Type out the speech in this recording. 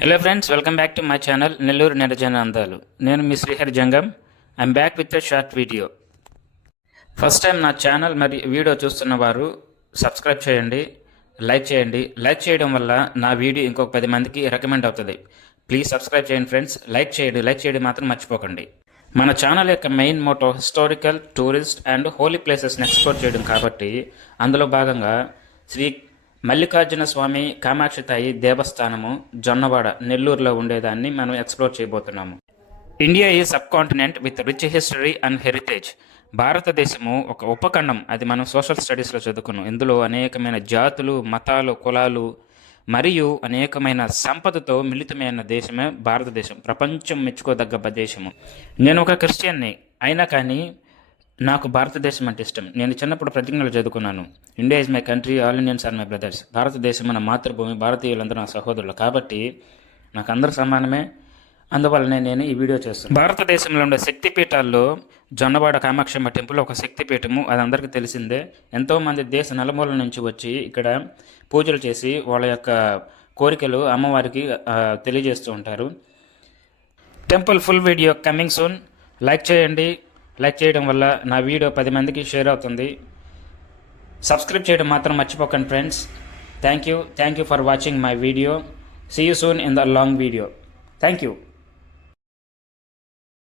Hello friends, welcome back to my channel Nellore నిరజన అందాలు. నేను మీ Srihari Jangam. I'm back with a short video. First time నా ఛానల్ మరి వీడియో చూస్తున్న వారు సబ్స్క్రైబ్ చేయండి, లైక్ చేయండి. లైక్ చేయడం వల్ల నా వీడియో ఇంకొక 10 మందికి రికమెండ్ అవుతుంది. ప్లీజ్ సబ్స్క్రైబ్ చేయండి ఫ్రెండ్స్. లైక్ చేయడం మాత్రం మర్చిపోకండి. మన ఛానల్ యొక్క main motto historical, tourist and holy ప్లేసెస్ని ఎక్స్ప్లోర్ చేయడం కాబట్టి అందులో భాగంగా శ్రీ మల్లికార్జున స్వామి కామాక్షి తాయి దేవస్థానము జొన్నవాడ నెల్లూరులో ఉండేదాన్ని మనం ఎక్స్ప్లోర్ చేయబోతున్నాము. ఇండియా ఈ sub continent with rich history and heritage. భారతదేశము ఒక ఉపఖండం. అది మనం సోషల్ స్టడీస్లో చదువుకున్నాం. ఇందులో అనేకమైన జాతులు, మతాలు, కులాలు మరియు అనేకమైన సంపదతో మిళితమైన దేశమే భారతదేశం. ప్రపంచం మెచ్చుకోదగ్గ దేశము. నేను ఒక క్రిస్టియన్ని అయినా కానీ నాకు భారతదేశం అంటే ఇష్టం. నేను చిన్నప్పుడు ప్రతిజ్ఞలు చదువుకున్నాను. India is my country, all Indians are my brothers. భారతదేశం మన మాతృభూమి, భారతీయులందరూ నా సహోదరులు. కాబట్టి నాకు అందరూ సమానమే. అందువల్లనే నేను ఈ వీడియో చేస్తాను. భారతదేశంలో ఉండే శక్తిపీఠాల్లో జొన్నవాడ కామాక్షమ్మ టెంపుల్ ఒక శక్తిపీఠము. అది అందరికీ తెలిసిందే. ఎంతోమంది దేశ నలుమూల నుంచి వచ్చి ఇక్కడ పూజలు చేసి వాళ్ళ యొక్క కోరికలు అమ్మవారికి తెలియజేస్తూ ఉంటారు. Temple full video coming soon. Like చేయండి. లైక్ చేయడం వల్ల నా వీడియో 10 మందికి షేర్ అవుతుంది. సబ్స్క్రైబ్ చేయడం మాత్రం మర్చిపోకండి friends. Thank you for watching my video. See you soon in the long video. Thank you.